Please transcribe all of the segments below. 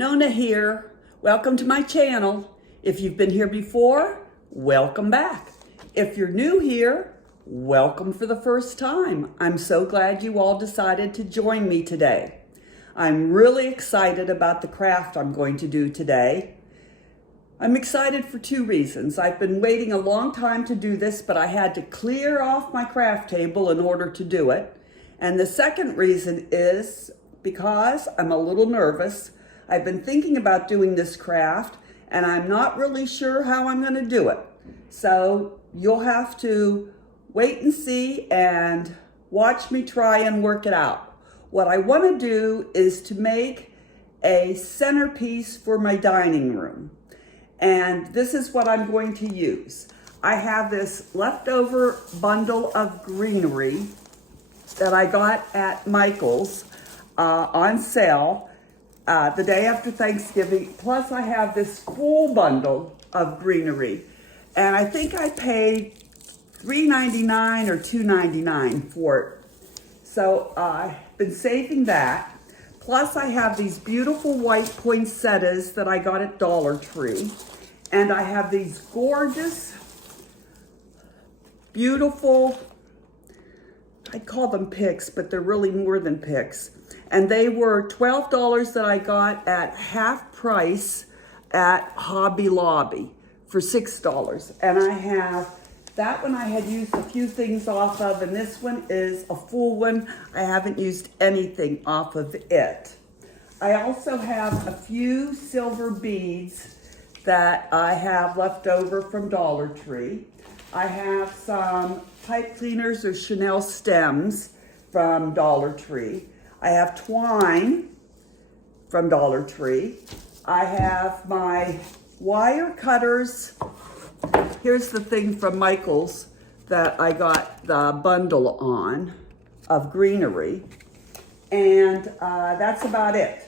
Nona here. Welcome to my channel. If you've been here before, welcome back. If you're new here, welcome for the first time. I'm so glad you all decided to join me today. I'm really excited about the craft I'm going to do today. I'm excited for two reasons. I've been waiting a long time to do this, but I had to clear off my craft table in order to do it. And the second reason is because I'm a little nervous. I've been thinking about doing this craft and I'm not really sure how I'm going to do it. So you'll have to wait and see and watch me try and work it out. What I want to do is to make a centerpiece for my dining room. And this is what I'm going to use. I have this leftover bundle of greenery that I got at Michael's on sale the day after Thanksgiving. Plus I have this full bundle of greenery. And I think I paid $3.99 or $2.99 for it. So I've been saving that. Plus I have these beautiful white poinsettias that I got at Dollar Tree. And I have these gorgeous, beautiful, I'd call them picks, but they're really more than picks. And they were $12 that I got at half price at Hobby Lobby for $6. And I have that one I had used a few things off of, and this one is a full one. I haven't used anything off of it. I also have a few silver beads that I have left over from Dollar Tree. I have some pipe cleaners or Chanel stems from Dollar Tree. I have twine from Dollar Tree. I have my wire cutters. Here's the thing from Michael's that I got the bundle on of greenery. And that's about it.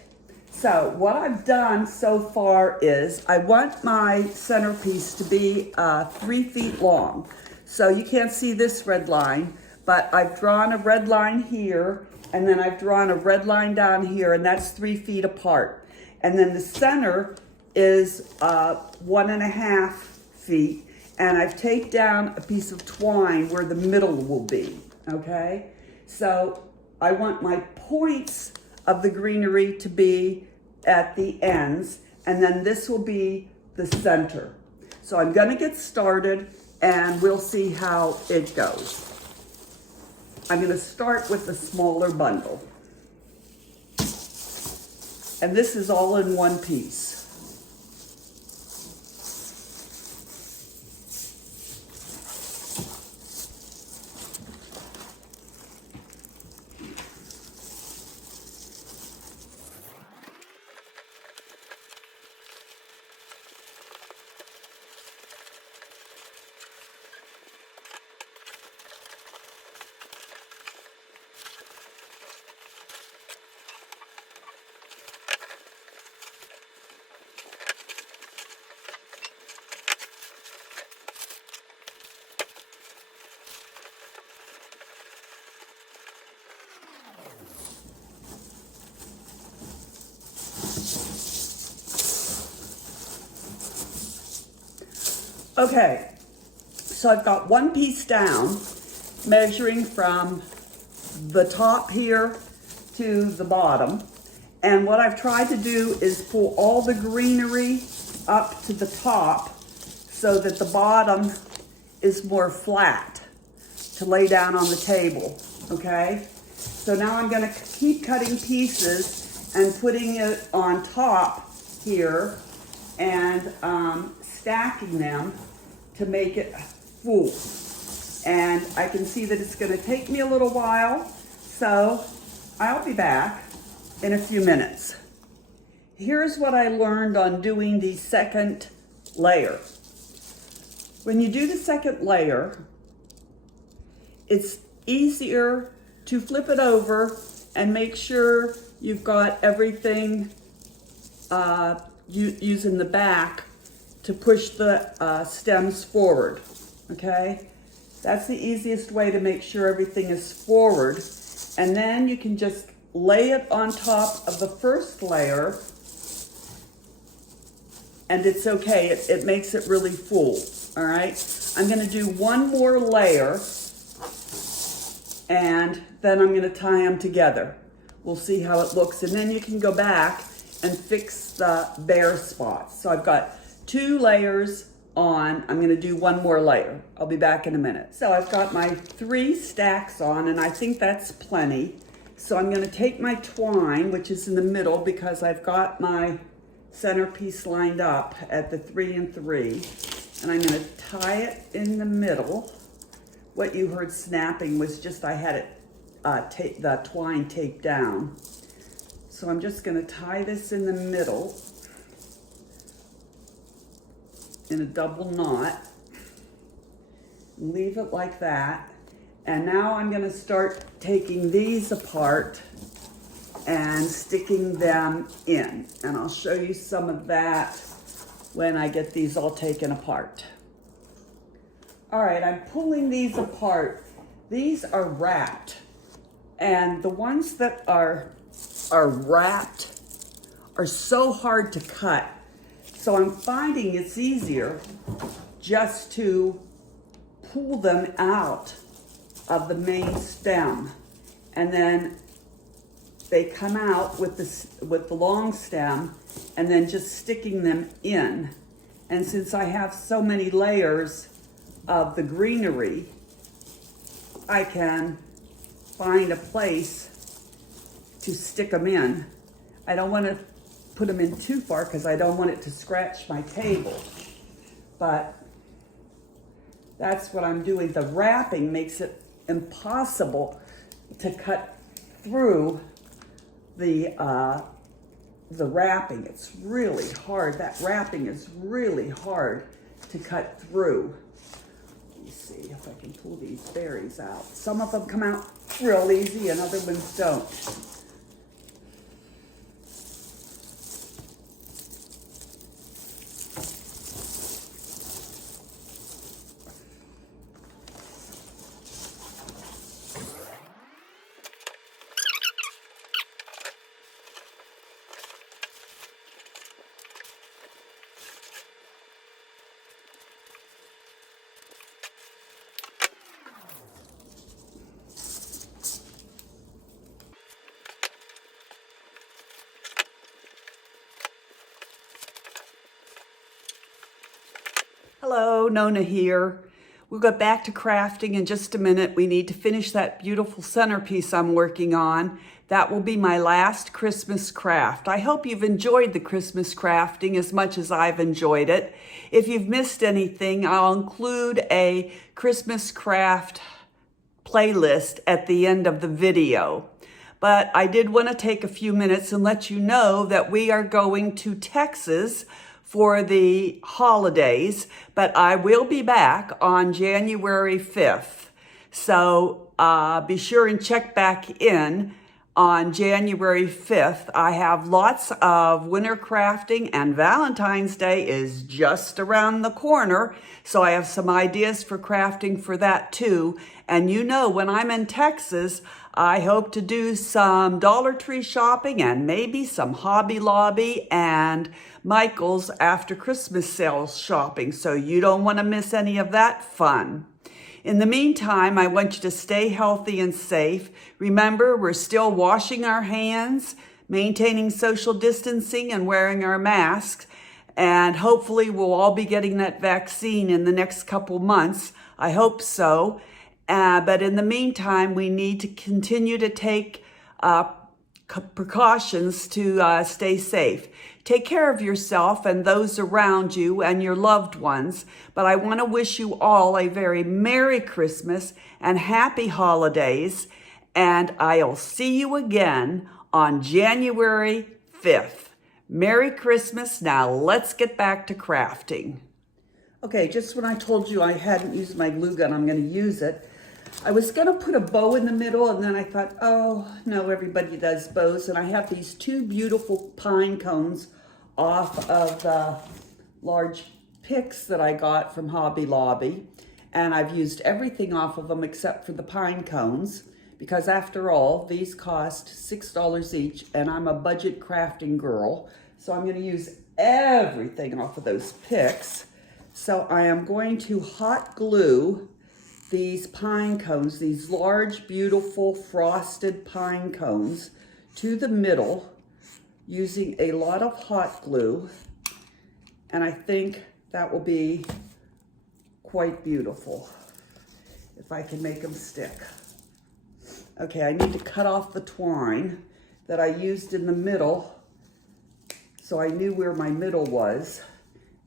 So what I've done so far is I want my centerpiece to be 3 feet long. So you can't see this red line, but I've drawn a red line here, and then I've drawn a red line down here, and that's 3 feet apart. And then the center is 1.5 feet, and I've taped down a piece of twine where the middle will be, okay? So I want my points of the greenery to be at the ends, and then this will be the center. So I'm gonna get started and we'll see how it goes. I'm gonna start with the smaller bundle. And this is all in one piece. Okay, so I've got one piece down, measuring from the top here to the bottom. And what I've tried to do is pull all the greenery up to the top so that the bottom is more flat to lay down on the table, okay? So now I'm gonna keep cutting pieces and putting it on top here and stacking them to make it full. And I can see that it's gonna take me a little while, so I'll be back in a few minutes. Here's what I learned on doing the second layer. When you do the second layer, it's easier to flip it over and make sure you've got everything using the back to push the stems forward, okay? That's the easiest way to make sure everything is forward. And then you can just lay it on top of the first layer and it's okay. It makes it really full, all right? I'm gonna do one more layer, and then I'm gonna tie them together. We'll see how it looks, and then you can go back and fix the bare spots. So I've got 2 layers on. I'm gonna do one more layer. I'll be back in a minute. So I've got my 3 stacks on, and I think that's plenty. So I'm gonna take my twine, which is in the middle, because I've got my centerpiece lined up at the 3 and 3, and I'm gonna tie it in the middle. What you heard snapping was just I had it the twine taped down. So I'm just gonna tie this in the middle in a double knot, leave it like that. And now I'm gonna start taking these apart and sticking them in. And I'll show you some of that when I get these all taken apart. All right, I'm pulling these apart. These are wrapped. And the ones that are wrapped are so hard to cut. So I'm finding it's easier just to pull them out of the main stem, and then they come out with the long stem, and then just sticking them in. And since I have so many layers of the greenery, I can find a place to stick them in. I don't want to put them in too far because I don't want it to scratch my table, but that's what I'm doing. The wrapping makes it impossible to cut through the wrapping. It's really hard. That wrapping is really hard to cut through. Let me see if I can pull these berries out. Some of them come out real easy and other ones don't. Hello, Nona here. We'll go back to crafting in just a minute. We need to finish that beautiful centerpiece I'm working on. That will be my last Christmas craft. I hope you've enjoyed the Christmas crafting as much as I've enjoyed it. If you've missed anything, I'll include a Christmas craft playlist at the end of the video. But I did want to take a few minutes and let you know that we are going to Texas for the holidays, but I will be back on January 5th. So be sure and check back in on January 5th. I have lots of winter crafting, and Valentine's Day is just around the corner. So I have some ideas for crafting for that too. And you know, when I'm in Texas, I hope to do some Dollar Tree shopping and maybe some Hobby Lobby and Michael's after Christmas sales shopping. So you don't want to miss any of that fun. In the meantime, I want you to stay healthy and safe. Remember, we're still washing our hands, maintaining social distancing, and wearing our masks. And hopefully we'll all be getting that vaccine in the next couple months. I hope so. But in the meantime, we need to continue to take precautions to stay safe. Take care of yourself and those around you and your loved ones. But I want to wish you all a very Merry Christmas and Happy Holidays. And I'll see you again on January 5th. Merry Christmas. Now let's get back to crafting. Okay, just when I told you I hadn't used my glue gun, I'm going to use it. I was going to put a bow in the middle, and then I thought, oh, no, everybody does bows. And I have these 2 beautiful pine cones off of the large picks that I got from Hobby Lobby. And I've used everything off of them except for the pine cones, because after all, these cost $6 each, and I'm a budget crafting girl. So I'm going to use everything off of those picks. So I am going to hot glue these pine cones, these large, beautiful frosted pine cones, to the middle using a lot of hot glue. And I think that will be quite beautiful if I can make them stick. Okay, I need to cut off the twine that I used in the middle so I knew where my middle was,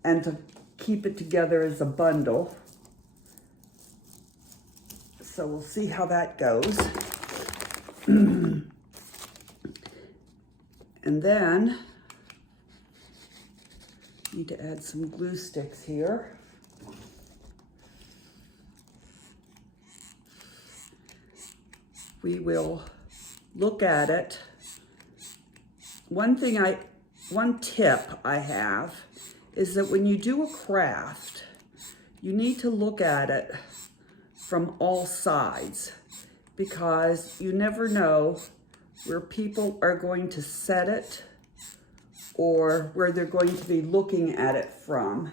and to keep it together as a bundle. So we'll see how that goes. And then need to add some glue sticks here. We will look at it. One tip I have is that when you do a craft, you need to look at it from all sides, because you never know where people are going to set it or where they're going to be looking at it from.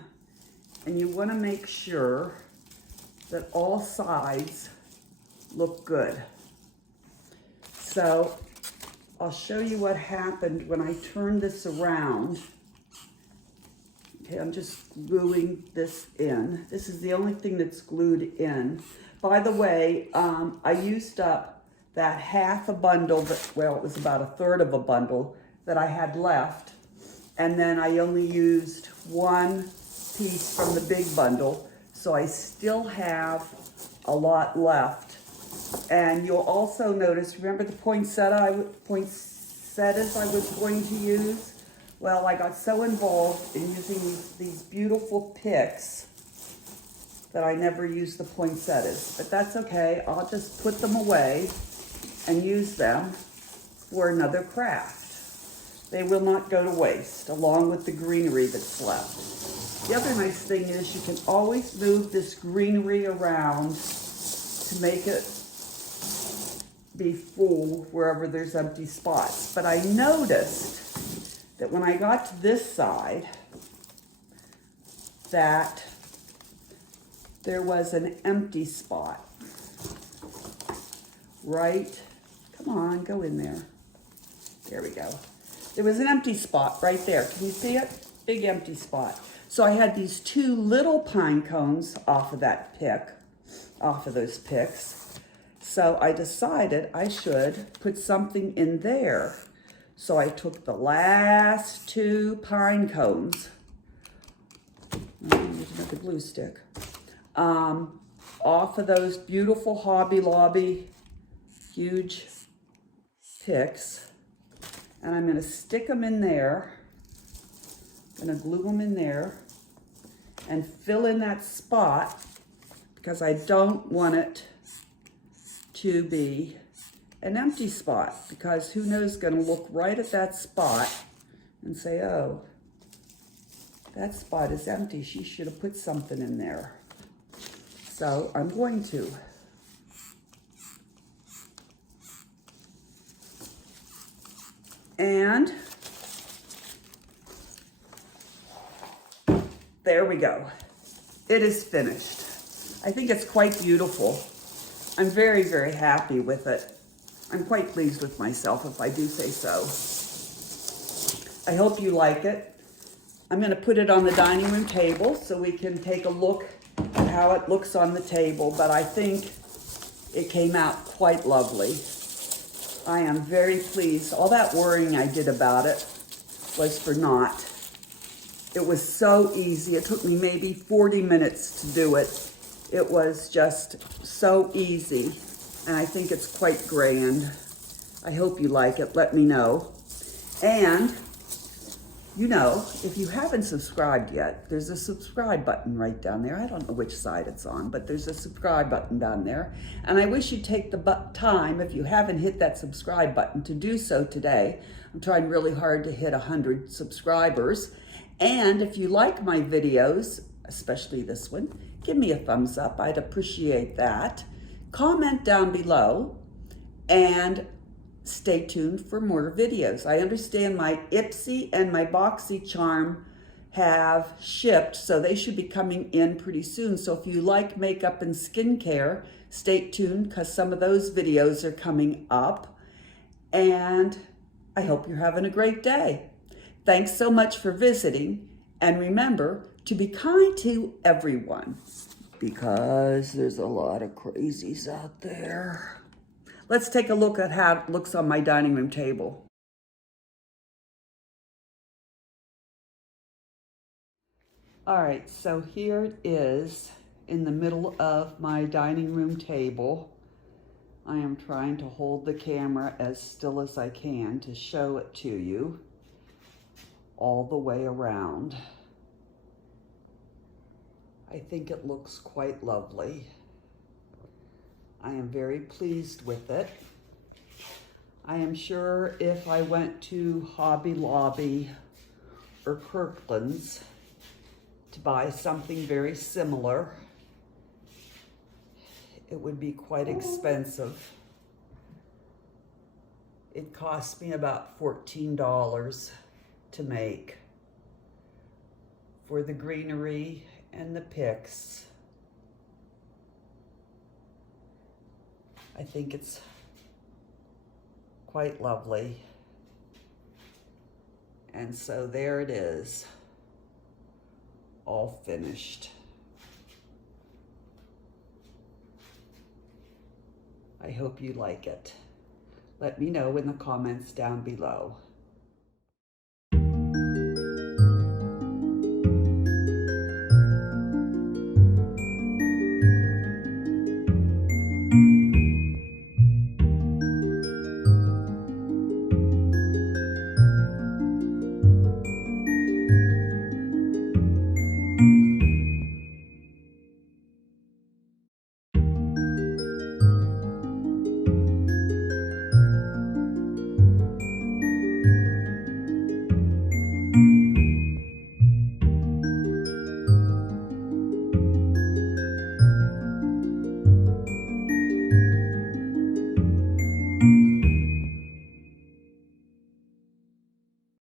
And you want to make sure that all sides look good. So I'll show you what happened when I turned this around. Okay, I'm just gluing this in. This is the only thing that's glued in. By the way, I used up that half a bundle, well, it was about a third of a bundle that I had left. And then I only used one piece from the big bundle. So I still have a lot left. And you'll also notice, remember the poinsettias I was going to use? Well, I got so involved in using these beautiful picks that I never used the poinsettias. But that's okay, I'll just put them away and use them for another craft. They will not go to waste, along with the greenery that's left. The other nice thing is you can always move this greenery around to make it be full wherever there's empty spots. But I noticed that when I got to this side, that there was an empty spot. Right, come on, go in there. There we go. There was an empty spot right there. Can you see it? Big empty spot. So I had these two little pine cones off of that pick, off of those picks. So I decided I should put something in there. So I took the last two pine cones, there's another glue stick, off of those beautiful Hobby Lobby huge picks, and I'm going to stick them in there. I'm going to glue them in there and fill in that spot, because I don't want it to be an empty spot, because who knows, going to look right at that spot and say, oh, that spot is empty. She should have put something in there. So I'm going to. And there we go. It is finished. I think it's quite beautiful. I'm very, very happy with it. I'm quite pleased with myself, if I do say so. I hope you like it. I'm going to put it on the dining room table so we can take a look at how it looks on the table, but I think it came out quite lovely. I am very pleased. All that worrying I did about it was for naught. It was so easy. It took me maybe 40 minutes to do it. It was just so easy, and I think it's quite grand. I hope you like it. Let me know. And, you know, if you haven't subscribed yet, there's a subscribe button right down there. I don't know which side it's on, but there's a subscribe button down there. And I wish you'd take the time, if you haven't hit that subscribe button, to do so today. I'm trying really hard to hit 100 subscribers. And if you like my videos, especially this one, give me a thumbs up. I'd appreciate that. Comment down below and stay tuned for more videos. I understand my Ipsy and my BoxyCharm have shipped, so they should be coming in pretty soon. So if you like makeup and skincare, stay tuned because some of those videos are coming up. And I hope you're having a great day. Thanks so much for visiting. And remember to be kind to everyone because there's a lot of crazies out there. Let's take a look at how it looks on my dining room table. All right, so here it is in the middle of my dining room table. I am trying to hold the camera as still as I can to show it to you all the way around. I think it looks quite lovely. I am very pleased with it. I am sure if I went to Hobby Lobby or Kirkland's to buy something very similar, it would be quite expensive. It cost me about $14 to make for the greenery and the picks. I think it's quite lovely. And so there it is, all finished. I hope you like it. Let me know in the comments down below.